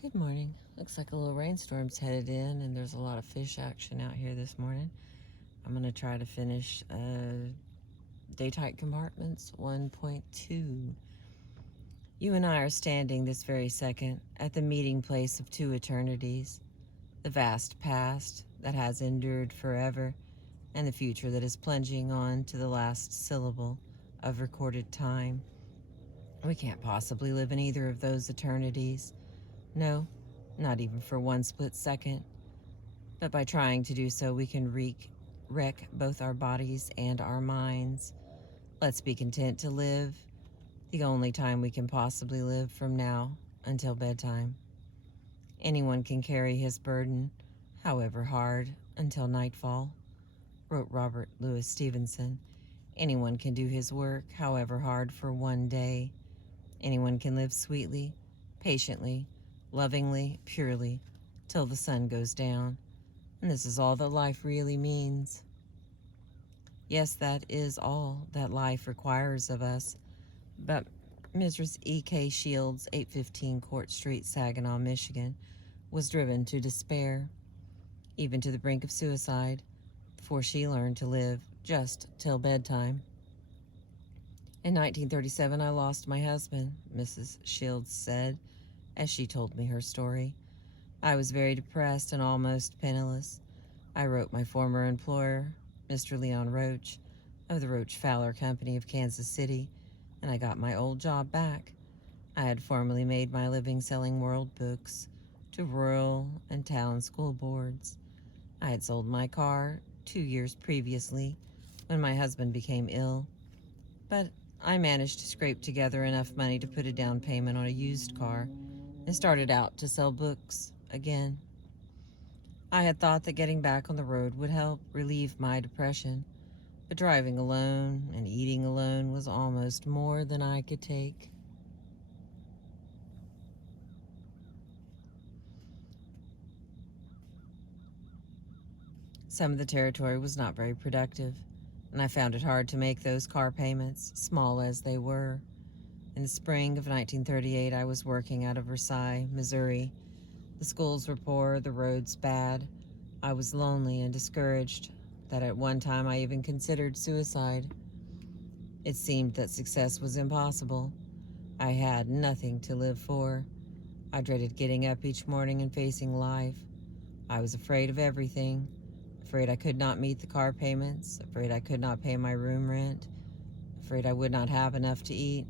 Good morning. Looks like a little rainstorm's headed in, and there's a lot of fish action out here this morning. I'm going to try to finish Tight Compartments 1.2. You and I are standing this very second at the meeting place of two eternities, the vast past that has endured forever, and the future that is plunging on to the last syllable of recorded time. We can't possibly live in either of those eternities. No, not even for one split second. But by trying to do so, we can wreck both our bodies and our minds. Let's be content to live the only time we can possibly live from now until bedtime. Anyone can carry his burden, however hard, until nightfall, wrote Robert Louis Stevenson. Anyone can do his work, however hard, for one day. Anyone can live sweetly, patiently, lovingly, purely, till the sun goes down. And this is all that life really means. Yes, that is all that life requires of us. But Mrs. E.K. Shields, 815 Court Street, Saginaw, Michigan, was driven to despair, even to the brink of suicide, before she learned to live just till bedtime. In 1937, I lost my husband, Mrs. Shields said, as she told me her story. I was very depressed and almost penniless. I wrote my former employer, Mr. Leon Roach, of the Roach Fowler Company of Kansas City, and I got my old job back. I had formerly made my living selling world books to rural and town school boards. I had sold my car 2 years previously when my husband became ill, but I managed to scrape together enough money to put a down payment on a used car and started out to sell books again. I had thought that getting back on the road would help relieve my depression, but driving alone and eating alone was almost more than I could take. Some of the territory was not very productive, and I found it hard to make those car payments, small as they were. In the spring of 1938, I was working out of Versailles, Missouri. The schools were poor, the roads bad. I was lonely and discouraged, that at one time I even considered suicide. It seemed that success was impossible. I had nothing to live for. I dreaded getting up each morning and facing life. I was afraid of everything. Afraid I could not meet the car payments, afraid I could not pay my room rent, afraid I would not have enough to eat.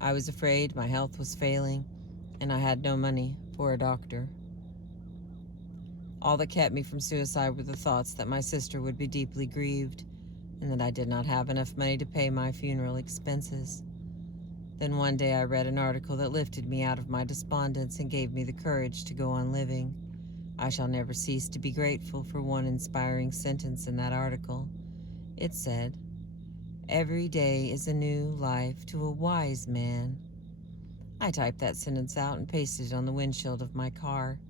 I was afraid my health was failing, and I had no money for a doctor. All that kept me from suicide were the thoughts that my sister would be deeply grieved, and that I did not have enough money to pay my funeral expenses. Then one day I read an article that lifted me out of my despondence and gave me the courage to go on living. I shall never cease to be grateful for one inspiring sentence in that article. It said, "Every day is a new life to a wise man." I typed that sentence out and pasted it on the windshield of my car,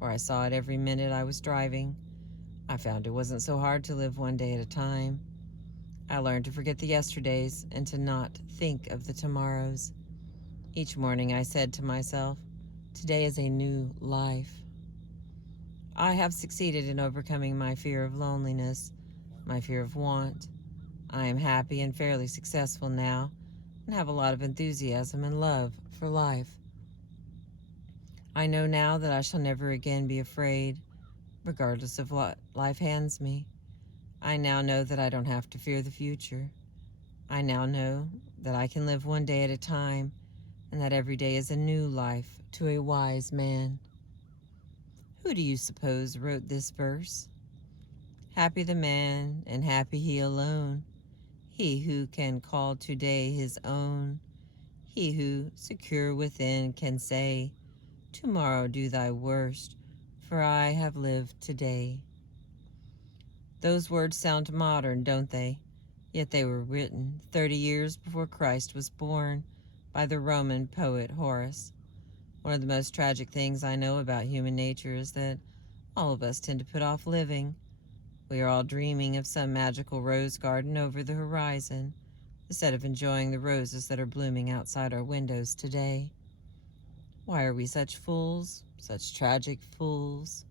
where I saw it every minute I was driving. I found it wasn't so hard to live one day at a time. I learned to forget the yesterdays and to not think of the tomorrows. Each morning I said to myself, today is a new life. I have succeeded in overcoming my fear of loneliness, my fear of want. I am happy and fairly successful now, and have a lot of enthusiasm and love for life. I know now that I shall never again be afraid, regardless of what life hands me. I now know that I don't have to fear the future. I now know that I can live one day at a time, and that every day is a new life to a wise man. Who do you suppose wrote this verse? Happy the man, and happy he alone, he who can call today his own, he who, secure within, can say, tomorrow do thy worst, for I have lived today. Those words sound modern, don't they? Yet they were written 30 years before Christ was born by the Roman poet Horace. One of the most tragic things I know about human nature is that all of us tend to put off living. We are all dreaming of some magical rose garden over the horizon, instead of enjoying the roses that are blooming outside our windows today. Why are we such fools, such tragic fools.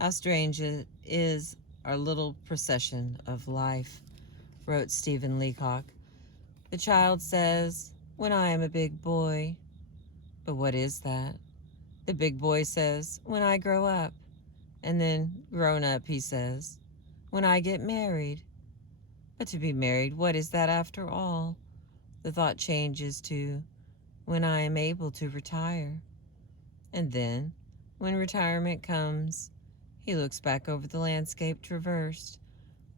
How strange it is, our little procession of life, wrote Stephen Leacock. The child says, when I am a big boy. But what is that? The big boy says, when I grow up. And then, grown up, he says, when I get married. But to be married, what is that after all? The thought changes to, when I am able to retire. And then, when retirement comes, he looks back over the landscape traversed.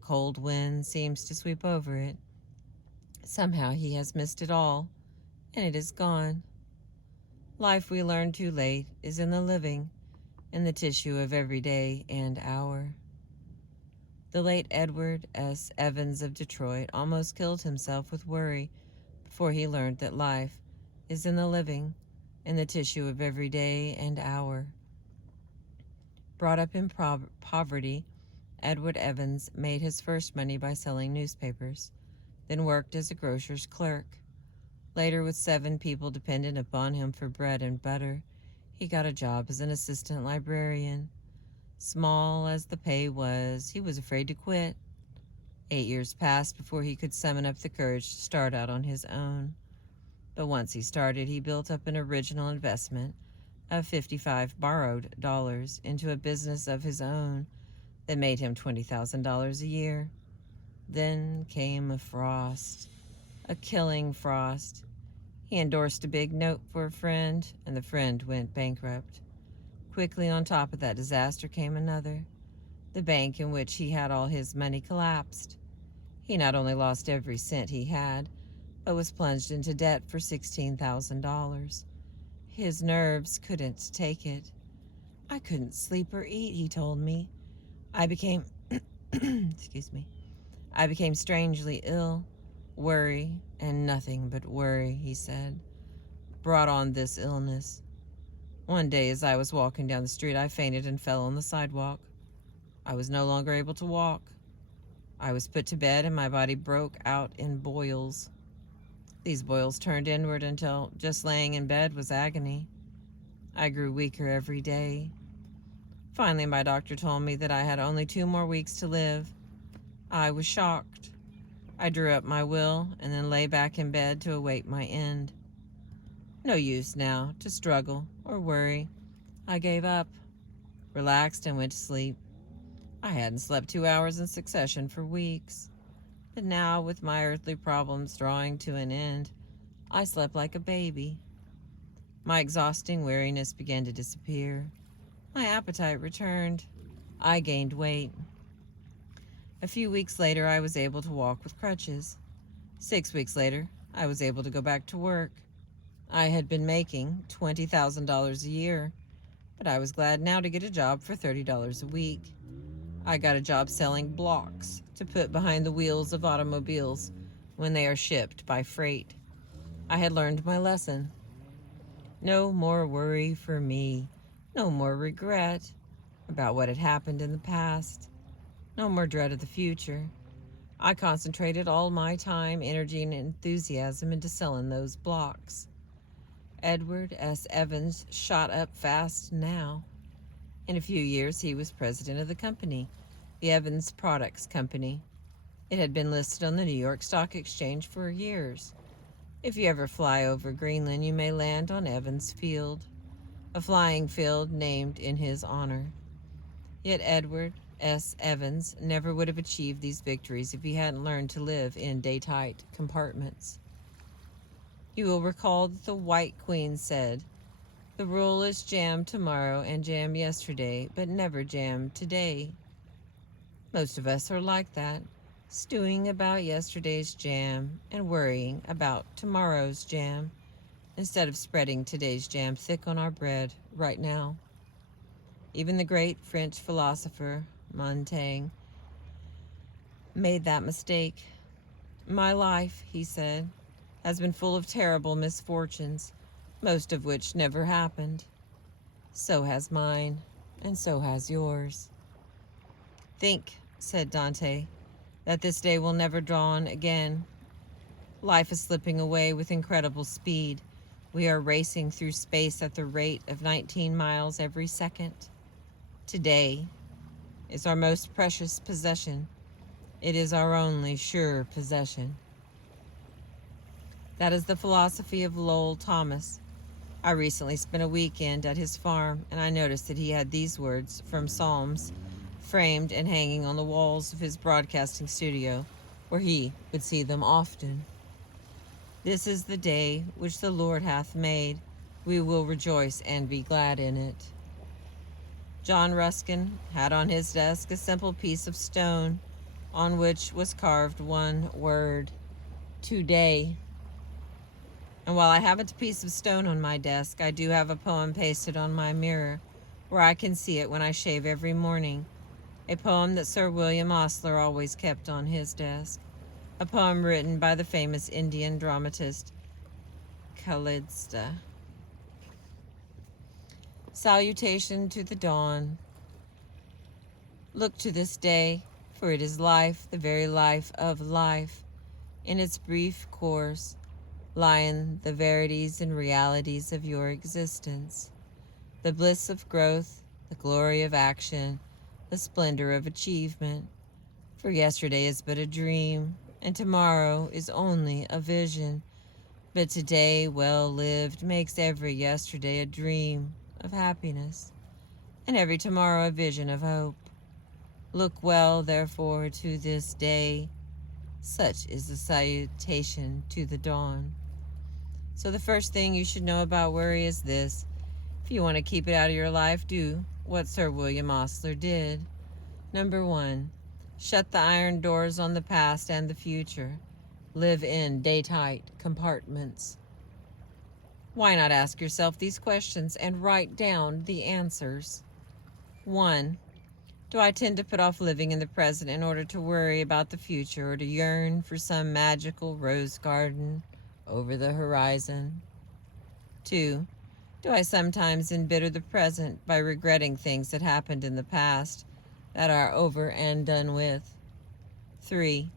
Cold wind seems to sweep over it. Somehow he has missed it all, and it is gone. Life we learn too late is in the living, in the tissue of every day and hour. The late Edward S. Evans of Detroit almost killed himself with worry before he learned that life is in the living, in the tissue of every day and hour. Brought up in poverty, Edward Evans made his first money by selling newspapers, then worked as a grocer's clerk. Later, with 7 people dependent upon him for bread and butter, he got a job as an assistant librarian. Small as the pay was, he was afraid to quit. 8 years passed before he could summon up the courage to start out on his own. But once he started, he built up an original investment of $55 borrowed dollars into a business of his own that made him $20,000 a year. Then came a frost, a killing frost. He endorsed a big note for a friend, and the friend went bankrupt. Quickly on top of that disaster came another. The bank in which he had all his money collapsed. He not only lost every cent he had, but was plunged into debt for $16,000. His nerves couldn't take it. I couldn't sleep or eat, he told me. I became, I became strangely ill. Worry and nothing but worry, he said, brought on this illness. One day as I was walking down the street, I fainted and fell on the sidewalk. I was no longer able to walk. I was put to bed and my body broke out in boils. These boils turned inward until just laying in bed was agony. I grew weaker every day. Finally, my doctor told me that I had only 2 more weeks to live. I was shocked. I drew up my will and then lay back in bed to await my end. No use now to struggle or worry. I gave up, relaxed, and went to sleep. I hadn't slept 2 hours in succession for weeks. But now, with my earthly problems drawing to an end, I slept like a baby. My exhausting weariness began to disappear. My appetite returned. I gained weight. A few weeks later, I was able to walk with crutches. 6 weeks later, I was able to go back to work. I had been making $20,000 a year, but I was glad now to get a job for $30 a week. I got a job selling blocks to put behind the wheels of automobiles when they are shipped by freight. I had learned my lesson. No more worry for me. No more regret about what had happened in the past. No more dread of the future. I concentrated all my time, energy, and enthusiasm into selling those blocks. Edward S. Evans shot up fast now. In a few years, he was president of the company, the Evans Products Company. It had been listed on the New York Stock Exchange for years. If you ever fly over Greenland, you may land on Evans Field, a flying field named in his honor. Yet Edward S. Evans never would have achieved these victories if he hadn't learned to live in tight compartments. You will recall that the White Queen said, "The rule is jam tomorrow and jam yesterday, but never jam today." Most of us are like that, stewing about yesterday's jam and worrying about tomorrow's jam, instead of spreading today's jam thick on our bread right now. Even the great French philosopher Montaigne made that mistake. My life, he said, has been full of terrible misfortunes, most of which never happened. So has mine, and so has yours. Think, said Dante, that this day will never dawn again. Life is slipping away with incredible speed. We are racing through space at the rate of 19 miles every second. Today is our most precious possession. It is our only sure possession. That is the philosophy of Lowell Thomas. I recently spent a weekend at his farm, and I noticed that he had these words from Psalms framed and hanging on the walls of his broadcasting studio, where he would see them often. This is the day which the Lord hath made. We will rejoice and be glad in it. John Ruskin had on his desk a simple piece of stone on which was carved one word, today. And while I haven't a piece of stone on my desk, I do have a poem pasted on my mirror where I can see it when I shave every morning. A poem that Sir William Osler always kept on his desk. A poem written by the famous Indian dramatist Khalidsta. Salutation to the dawn. Look to this day, for it is life, the very life of life. In its brief course lie the verities and realities of your existence, the bliss of growth, the glory of action, the splendor of achievement. For yesterday is but a dream, and tomorrow is only a vision. But today, well lived, makes every yesterday a dream of happiness, and every tomorrow a vision of hope. Look well, therefore, to this day. Such is the salutation to the dawn. So the first thing you should know about worry is this. If you want to keep it out of your life, do what Sir William Osler did. Number 1, shut the iron doors on the past and the future. Live in tight compartments. Why not ask yourself these questions and write down the answers? 1. Do I tend to put off living in the present in order to worry about the future or to yearn for some magical rose garden over the horizon? 2. Do I sometimes embitter the present by regretting things that happened in the past that are over and done with? 3.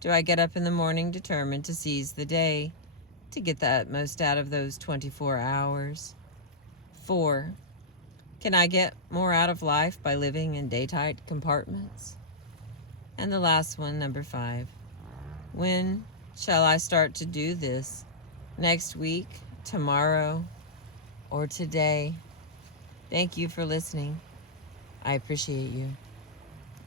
Do I get up in the morning determined to seize the day, to get the utmost out of those 24 hours? 4. Can I get more out of life by living in tight compartments? And the last one, number 5. When shall I start to do this? Next week, tomorrow, or today? Thank you for listening. I appreciate you.